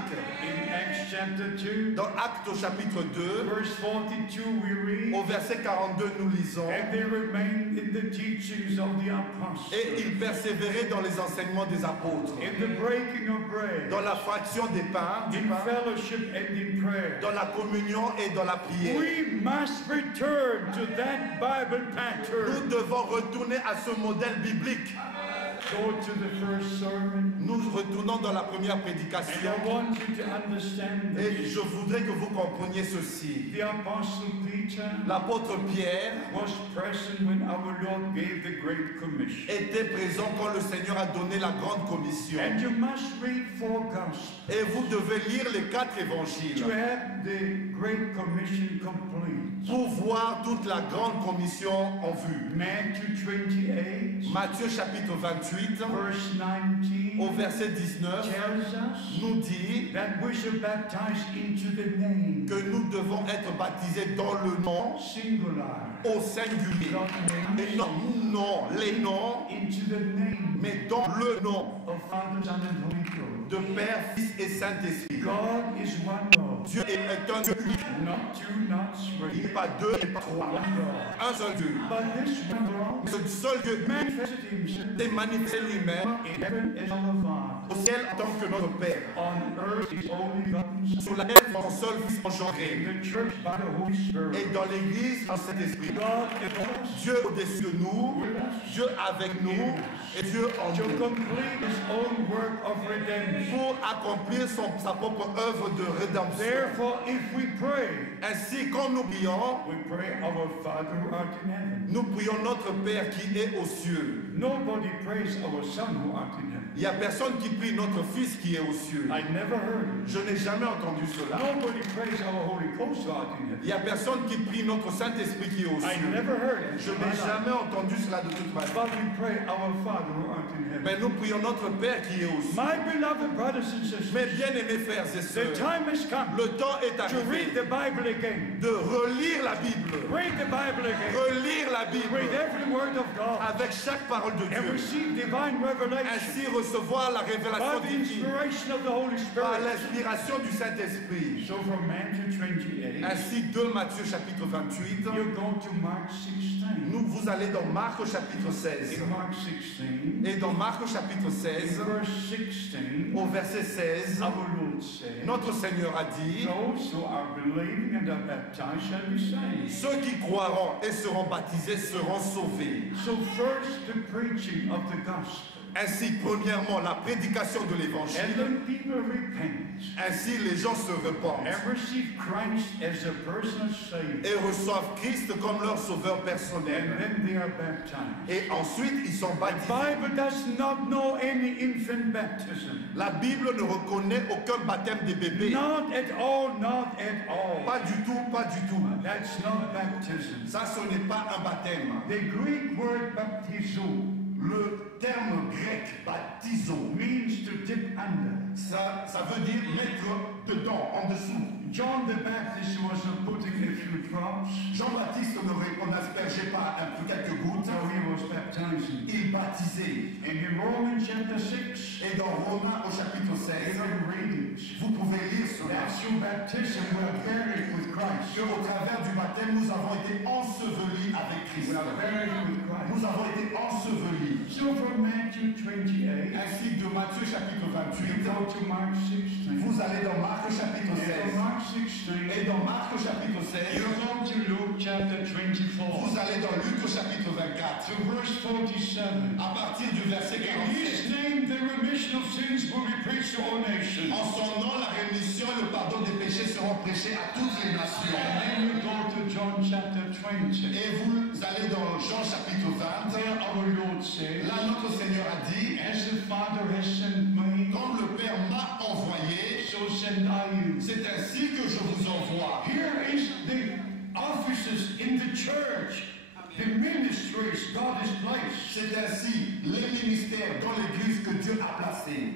In Acts chapter 2, Dans Actes au chapitre 2, verse 42, we read, au verset 42, nous lisons, and they remained in the teachings of the apostles, et ils persévéraient dans les enseignements des apôtres, in the breaking of bread, dans la fraction des pains, in fellowship and in prayer. dans la communion et dans la prière. We must return to that Bible Nous pattern. devons retourner à ce modèle biblique. Go to the first sermon. Nous retournons dans la première And prédication. I want you to understand Et this. je voudrais que vous compreniez ceci. The Apostle Peter L'apôtre Pierre was present when our Lord gave the Great Commission. était présent quand le Seigneur a donné la grande commission. And you must read 4 Gospels Et vous devez lire les 4 to évangiles have the Great Commission complete. pour voir toute la grande commission en vue. Matthew 28, Matthieu chapitre 28, verse 19, au verset 19, tells us nous dit that we should baptize into the name, que nous devons être baptisés dans le nom singular, au singulier. not names, Et non, les noms, into the name mais dans le nom of Father, Son, and Holy Ghost. de Père, Fils et Saint-Esprit. God is one Lord, Dieu est un Dieu unique. not two, not Il three, n'est pas deux, et pas trois. one Lord. Un seul Dieu. But this one Lord Ce seul Dieu manifested himself s'est manifesté lui-même in heaven as our Father. au ciel en tant que notre Père. On earth his only begotten Son. sur laquelle son seul Fils engendré. In the church by the Holy Spirit. Et dans l'Église, en Saint-Esprit. God in us, Dieu au-dessus de nous, Dieu avec nous et Dieu en to nous. complete His own work of redemption. Pour accomplir sa propre œuvre de rédemption. Therefore, if we pray, Ainsi, quand nous prions, we pray our Father who art in heaven. nous prions notre Père qui est aux cieux. Nobody prays our Son who art in heaven. Il n'y a personne qui prie notre Fils qui est aux cieux. I never heard it. Je n'ai jamais entendu cela. Nobody prays our Holy Ghost who art in heaven. Il n'y a personne qui prie notre Saint-Esprit qui est aux I cieux. never heard it. Je n'ai jamais entendu cela de toute ma vie. But we pray our Father who art in heaven. Mais nous prions notre Père qui est aux cieux. My beloved brothers and sisters, Mes bien-aimés frères et the sœurs, time has come le temps est to read arrivé the Bible again. de relire la Bible. Read the Bible again. Relire la Read Bible every word of God avec chaque parole de and Dieu. receive divine revelation Ainsi recevoir la by révélation the divine inspiration of the Holy par Spirit. l'inspiration du Saint-Esprit. So from Matthew 28, Ainsi, 2 Matthieu chapitre 28, you go to Mark 16. vous allez dans Marc chapitre 16. In Mark 16, Et dans Marc chapitre in 16, verse 16, au verset 16, our Lord said, notre Seigneur a dit, those who are believing and are baptized shall be saved. ceux qui croiront et seront baptisés seront sauvés. So first the preaching of the gospel, Ainsi, premièrement, la prédication de and l'évangile. then people repent Ainsi, les gens se repentent and receive Christ as a personal Savior, et reçoivent Christ comme leur sauveur and personnel. then they are baptized. Et ensuite, ils sont The baptisés. Bible does not know any infant baptism. La Bible ne reconnaît aucun baptême des bébés. Not at all, not at all. Pas du tout, pas du tout. That's not baptism. Ça, ce n'est pas un baptême. The Greek word baptizo Le terme grec baptizo, means to dip under. ça veut dire mettre dedans, en dessous. John the Baptist was putting a few drops, Jean-Baptiste on n'aspergeait pas quelques gouttes, so he was baptizing. il baptisait. And in Romans chapter 6, Et dans Romains au chapitre you 16, can read it. vous pouvez lire cela. That through baptism we are buried with Christ. Que au travers du baptême, nous avons été ensevelis avec Christ. We are buried with Christ. Nous avons été ensevelis. So from Matthew 28, Ainsi, de Matthieu chapitre you 28, go to Mark 16. vous allez dans Marc chapitre And 16. from Mark 16, Et dans Marc chapitre 16, you go to Luke chapter 24, vous allez dans Luc chapitre 24. to verse 47. À partir du verset In 47. his name, the remission of sins will be preached to all nations. En son nom, la rémission et le pardon des péchés seront prêchés à toutes les nations. And then you go to John chapter 20. Et vous allez dans Jean chapitre 20. There our Lord says, Là, notre Seigneur a dit, as the Father has sent me, comme le Père m'a envoyé, so send I you. c'est ainsi que je vous envoie. Here is the offices in the church, the ministries God has placed. C'est ainsi les ministères dans l'Église que Dieu a placés.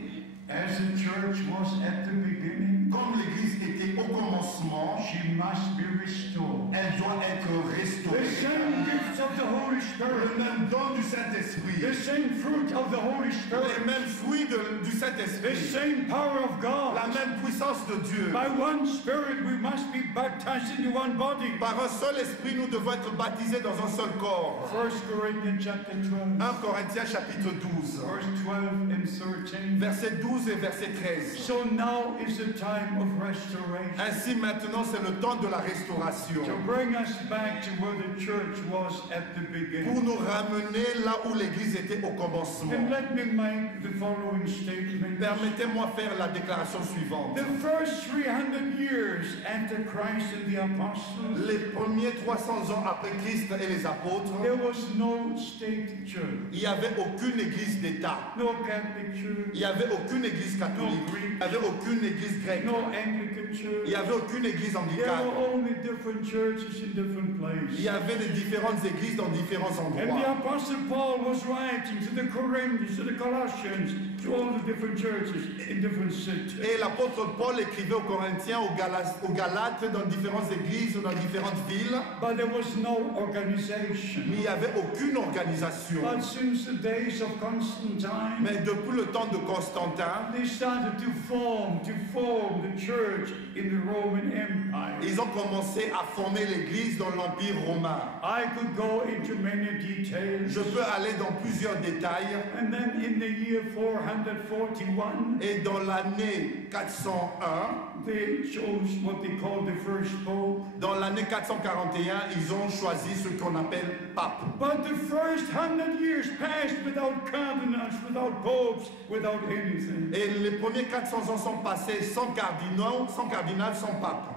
As the church was at the beginning, Comme l'Église était au commencement, she must be restored. elle doit être The restaurée. same gifts of the Holy Le Spirit, même don du Saint-Esprit, the same fruit of the Holy les Spirit, mêmes fruits du the Saint-Esprit, same power of la God. même puissance de Dieu. By one Spirit we must be baptized into one body. Par un seul esprit, nous devons être baptisés dans un seul corps. 1 Corinthians chapter 12, 1 Corinthiens chapitre 12, verse 12 and 13. verset 12 et verset 13. So now is the time of restoration, Ainsi maintenant, c'est le temps de la restauration. to bring us back to where the church was at the Pour beginning. nous ramener là où l'Église était au commencement. And let me make the following statement. Permettez-moi faire la déclaration suivante. The first 300 years after Christ and the apostles, Les premiers 300 ans après Christ et les apôtres, there was no state church, il n'y avait aucune église d'État. no Catholic church, Il n'y avait aucune église catholique. Il n'y avait aucune église grecque. no Anglican Il church. n'y avait aucune église There anglicane. were only different churches in different Il places. y avait des différentes églises dans différents And the endroits. Apostle Paul was writing to the Corinthians, to the Colossians, to all the different churches in different cities. Et l'apôtre Paul écrivait aux Corinthiens, aux Galates, dans différentes églises, dans différentes villes. But there was no organization. Mais il n'y avait aucune organisation. But since the days of Constantine, Mais depuis le temps de Constantin, they started to form the church in the Roman Empire. ils ont commencé à former l'église dans l'Empire romain. I could go into many details. Je peux aller dans plusieurs détails. And then in the year 400 441, Et dans l'année 401, they chose what they called the first pope. dans l'année 441, ils ont choisi ce qu'on appelle pape. But the first 100 years passed without cardinals, without popes, without anything. Et les premiers 400 ans sont passés sans cardinal, sans pape.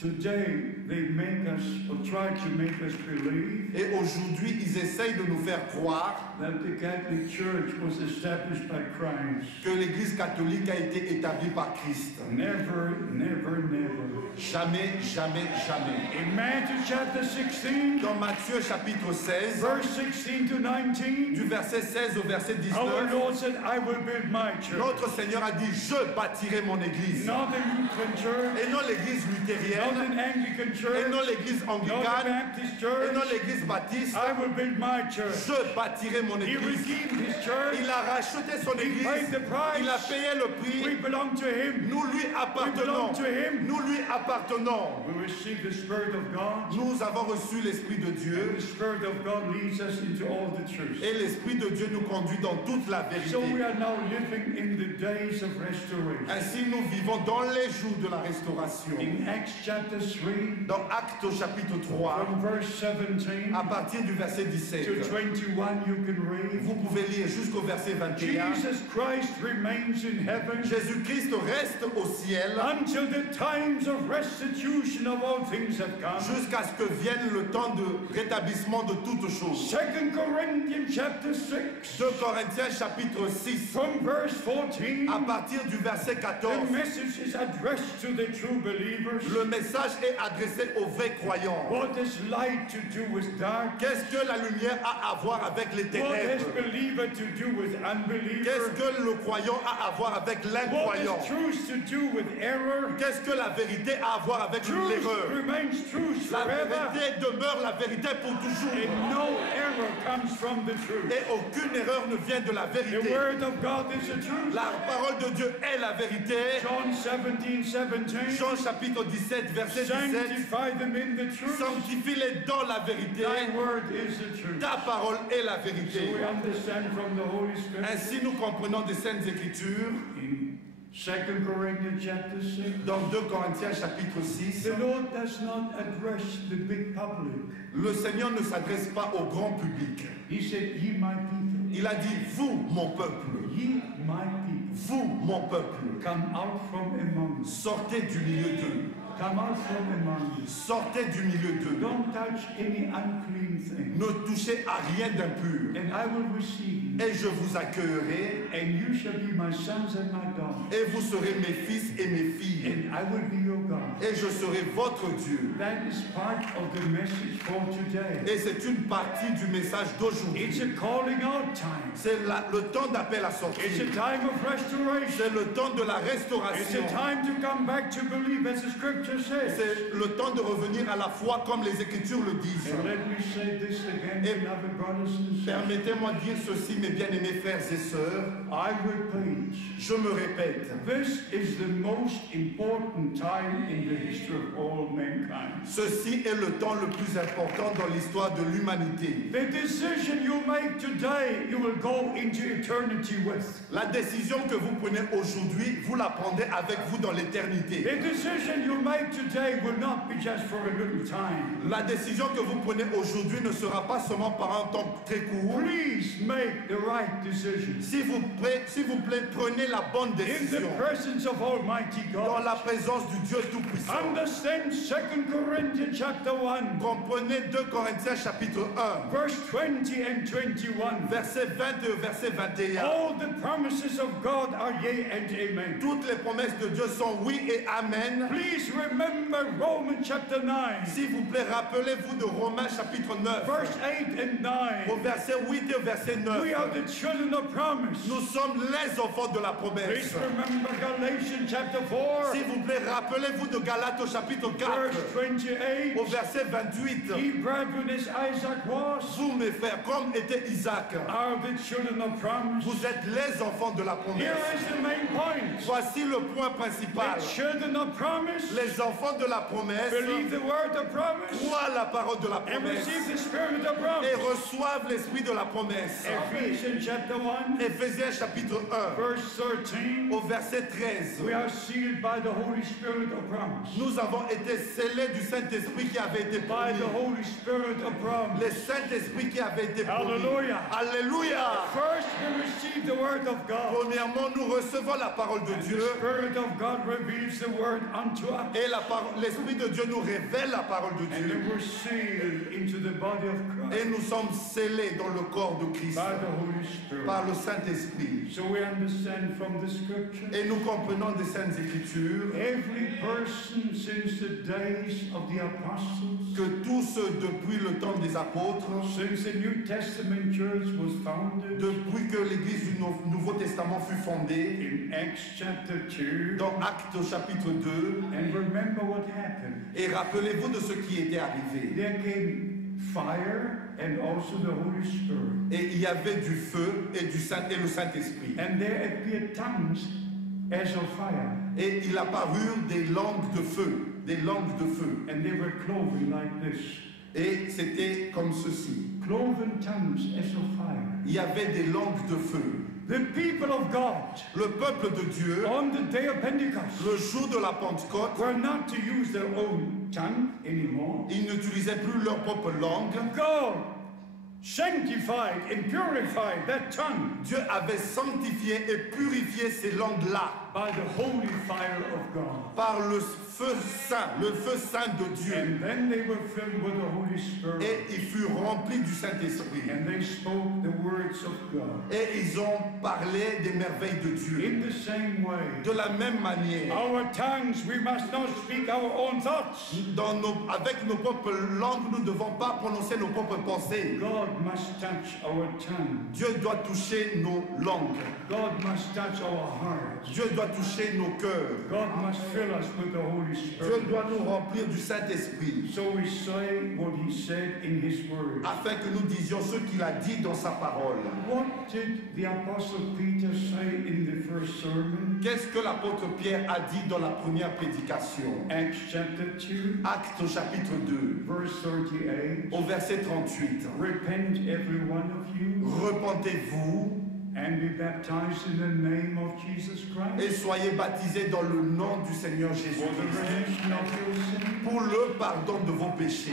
Today, they make us, or try to make us believe Et aujourd'hui, ils essayent de nous faire croire that the Catholic Church was established by Christ. que l'Église catholique a été établie par Christ. Never, never, never. Jamais, jamais, jamais. In Matthew chapter 16, Dans Matthieu chapitre 16, verse 16 to 19, du verset 16 au verset our 19, Lord said, I will build my church. notre Seigneur a dit, je bâtirai mon Église. Not a Lutheran church, Et non l'Église not luthérienne, an Anglican et church, non l'Église not a anglicane, Baptist et non church. l'Église baptiste. I will build my church. Je bâtirai mon He Église. redeemed his church. Il a racheté son He paid Église. the price. Il a payé le We prix. belong to him. Nous lui appartenons. belong to him. Nous lui appartenons. We receive the Spirit of God. Nous avons reçu l'Esprit de Dieu. The Spirit of God leads us into all the truth. Et l'Esprit de Dieu nous conduit dans toute la So we vérité. are now living in the days of restoration. Ainsi, nous vivons dans les jours de la restauration. In Acts chapter 3, Dans Actes au chapitre 3, from verse 17 à partir du verset to 17, 21, you can read. vous pouvez lire jusqu'au verset 21. Jesus Christ remains in heaven Jésus-Christ reste au ciel until the times of restitution of all things have come. jusqu'à ce que vienne le temps de rétablissement de toutes choses. 2 Corinthians chapter 6, 2 Corinthiens chapitre 6, from verse 14, à partir du verset 14, the message is addressed to the true believers. le message est adressé aux vrais croyants. What has light to do with dark? Qu'est-ce que la lumière a à voir avec les What has ténèbres? believer to do with unbeliever? Qu'est-ce que le croyant a à voir avec What l'incroyant? has truth to do with error? Qu'est-ce que la vérité a à voir avec Truth l'erreur? remains truth La forever, vérité demeure la vérité pour toujours. and no error comes from the truth. Et aucune erreur ne vient de la The vérité. word of God is the truth. La parole de Dieu est la vérité. John 17:17. Jean chapitre 17, verset 17. Sanctify them in the truth. Sanctifie-les dans la vérité. Thy word is the truth. Ta parole est la So vérité. we understand from the Holy Spirit Ainsi nous comprenons des Saintes Écritures in 2 Corinthians chapter 6. dans 2 Corinthiens chapitre 6. The Lord does not address the big public. Le Seigneur ne s'adresse pas au grand public. He said, ye my people, Il a dit, vous, mon peuple, ye my people, vous, mon peuple, come out from among us. sortez du milieu d'eux. Come out from among us. Sortez du milieu d'eux. Don't touch any unclean thing. Ne touchez à rien d'impur. And I will receive you. Et je vous accueillerai, And you shall be my sons and my daughters. et vous serez mes fils et mes filles. And I will be your God. Et je serai votre Dieu. That is part of the message for today. Et c'est une partie du message d'aujourd'hui. It's a calling out time. C'est le temps d'appel à It's sortir. a time of restoration. C'est le temps de la It's restauration. a time to come back to believe, as the scripture says. C'est le temps de revenir à la foi comme les Écritures le disent. And let me say this again, beloved brothers and sisters. Permettez-moi de dire ceci, mes bien-aimés frères et sœurs. I repeat, Je me répète, this is the most important time in the history of all mankind. ceci est le temps le plus important dans l'histoire de l'humanité. The decision you make today, you will go into eternity with. La décision que vous prenez aujourd'hui, vous la prendrez avec vous dans l'éternité. The decision you make today will not be just for a little time. La décision que vous prenez aujourd'hui ne sera pas seulement par un temps très court. Please make the right decision. S'il vous plaît, prenez la bonne In décision the presence of Almighty dans God. la présence du Dieu Tout-Puissant. Understand 2 Corinthians chapter 1, Comprenez 2 Corinthiens chapitre 1, verse 20 and 21. verset 20 et verset 21. All the promises of God are yea and amen. Toutes les promesses de Dieu sont oui et amen. Please remember Romans chapter 9, S'il vous plaît, rappelez-vous de Romains chapitre 9, verse 8 and 9. au verset 8 et au verset 9. We are the children of promise. Nous sommes les enfants de la Please promesse. remember Galatians chapter 4, S'il vous plaît, rappelez-vous de Galates au chapitre 4, verse 28. au verset 28. Ye brethren, as Isaac was, Vous, mes frères, comme était Isaac, are the children of promise. vous êtes les enfants de la Here promesse. is the main point. Voici le point principal. The children of promise Les enfants de la promesse believe the word of promise croient la parole de la and promesse receive the spirit of promise. et reçoivent l'esprit de la promesse. Ephesians chapter 1, Éphésiens chapitre 1, verse 13. au verset 13. We are sealed by the Holy Spirit of promise. Nous avons été scellés du Saint-Esprit qui avait été By promis. the Holy Spirit of promise. Le Saint-Esprit qui avait été promis. Hallelujah. Alléluia. First, we receive the word of God. Premièrement, nous recevons la parole de The Dieu Spirit of God reveals the word unto us. et l'Esprit de Dieu nous révèle la parole de And Dieu. then we're sealed into the body of Et Christ nous sommes scellés dans le corps de Christ by the Holy Spirit. par le Saint-Esprit. So we understand from the scripture, Et nous comprenons des Saintes Écritures every person since the days of the apostles, que tous depuis le temps des apôtres, since the New Testament church was founded, depuis que l'Église du Nouveau Testament fut fondée, in Acts chapter 2, dans Actes au chapitre 2, and remember what happened. et rappelez-vous de ce qui était arrivé. There came fire and also the Holy Spirit. Et il y avait du feu et le Saint-Esprit. And there appeared tongues as of fire. Et il apparurent des langues de feu, des langues de feu. And they were cloven like this. Et c'était comme ceci. Cloven tongues as of fire. Il y avait des langues de feu. The people of God Le peuple de Dieu, on the day of Pentecost le jour de la Pentecôte, were not to use their own tongue anymore. ils n'utilisaient plus leur propre langue. God sanctified and purified that tongue Dieu avait sanctifié et purifié ces langues-là by the holy fire of God. par le feu saint de Dieu. And then they were filled with the Holy Spirit. Et ils furent remplis du Saint-Esprit. And they spoke the words of God. Et ils ont parlé des merveilles de Dieu. In the same way, De la même manière, our tongues, we must not speak our own thoughts. avec nos propres langues, nous ne devons pas prononcer nos propres pensées. God must touch our tongue. Dieu doit toucher nos langues. God must touch our hearts. Dieu doit toucher nos cœurs. God must fill us with the Holy Dieu Spirit. doit nous remplir du Saint-Esprit So we say what he said in his word. afin que nous disions ce qu'il a dit dans sa parole. What did the Apostle Peter say in the first sermon? Qu'est-ce que l'apôtre Pierre a dit dans la première prédication? Acts chapter 2, Actes au chapitre 2, verse 38. au verset 38. Repent every one of you Repentez-vous and be baptized in the name of Jesus Christ et soyez baptisés dans le nom du Seigneur for the Jésus-Christ remission of your sins. pour le pardon de vos péchés.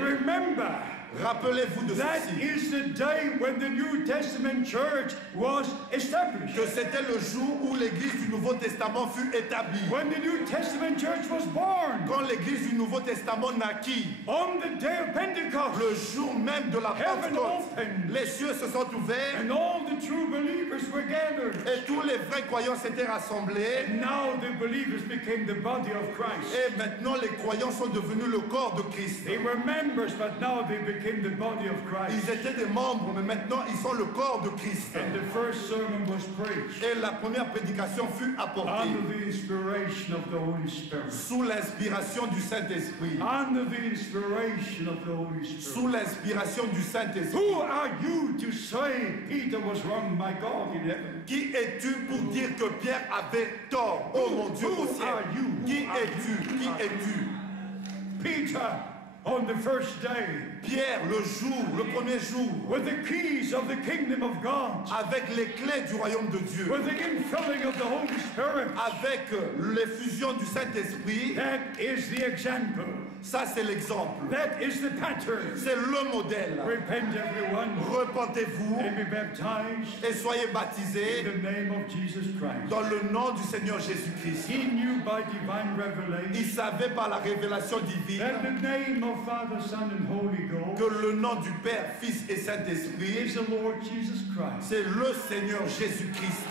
Remember, Rappelez-vous de that ceci, is the day when the New Testament church was established. que c'était le jour où l'Église du Nouveau Testament fut établie. When the New Testament church was born, Quand l'Église du Nouveau Testament naquit, on the day of Pentecost, le jour même de la heaven Pentecôte, opened, les cieux se sont ouverts and all the true believers were gathered. et tous les vrais croyants s'étaient rassemblés. And now the believers became the body of Christ. Et maintenant, les croyants sont devenus le corps de Christ. They were members, but now they became the body of Ils Christ. étaient des membres, mais maintenant, ils sont le corps de Christ. And the first sermon was preached Et la première prédication fut apportée under the inspiration of the Holy Spirit. sous l'inspiration du Saint-Esprit. Under the inspiration of the Holy Spirit. Sous l'inspiration du Saint-Esprit. Who are you to say Peter was wrong, my God in heaven? Qui es-tu pour dire que Pierre avait tort? Oh mon Dieu au Who ciel. are you? Qui Who are es-tu? you? Qui es-tu? Peter, on the first day, Pierre, le jour, le premier jour, with the keys of the kingdom of God, avec les clés du royaume de Dieu, with the infilling of the Holy Spirit, avec l'effusion du Saint-Esprit, that is the example. ça c'est l'exemple. That is the pattern. C'est le modèle. Repent everyone Repentez-vous and be baptized et soyez in baptisés the name of Jesus Christ. dans le nom du Seigneur Jésus-Christ. He knew by divine Il revelation savait par la révélation that divine the name of Father, Son, and Holy que Ghost le nom du Père, Fils et Saint-Esprit, is the Lord Jesus Christ. c'est le Seigneur Jésus-Christ.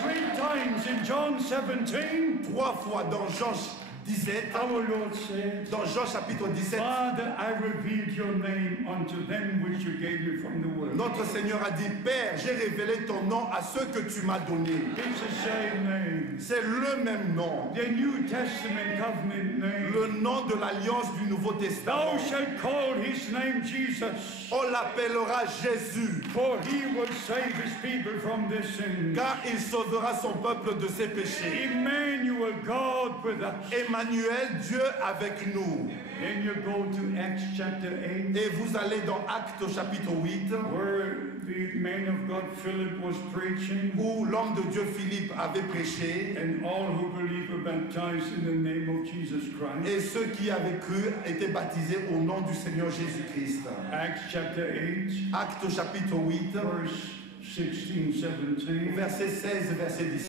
3 times in John 17, 3 fois dans Jean 17, our Lord said, dans Jean chapitre 17, Father, I revealed your name unto them which you gave me from the world. notre Seigneur a dit, Père, j'ai révélé ton nom à ceux que tu m'as donnés. It's the same name. C'est le même nom. The New Testament covenant name. le nom de l'alliance du Nouveau Thou Testament. shalt call his name Jesus, On l'appellera Jésus, for he will save his people from their sins. car il sauvera son peuple de ses péchés. Emmanuel, God with us. Emmanuel, Dieu avec nous. Then you go to Acts chapter 8, Et vous allez dans Actes au chapitre 8, where the man of God Philip was preaching, où l'homme de Dieu Philippe avait prêché, and all who believe are baptized in the name of Jesus Christ. et ceux qui avaient cru étaient baptisés au nom du Seigneur Jésus-Christ. Acts chapter 8, Actes au chapitre 8, verse 16, 17. verset 16, verset 17.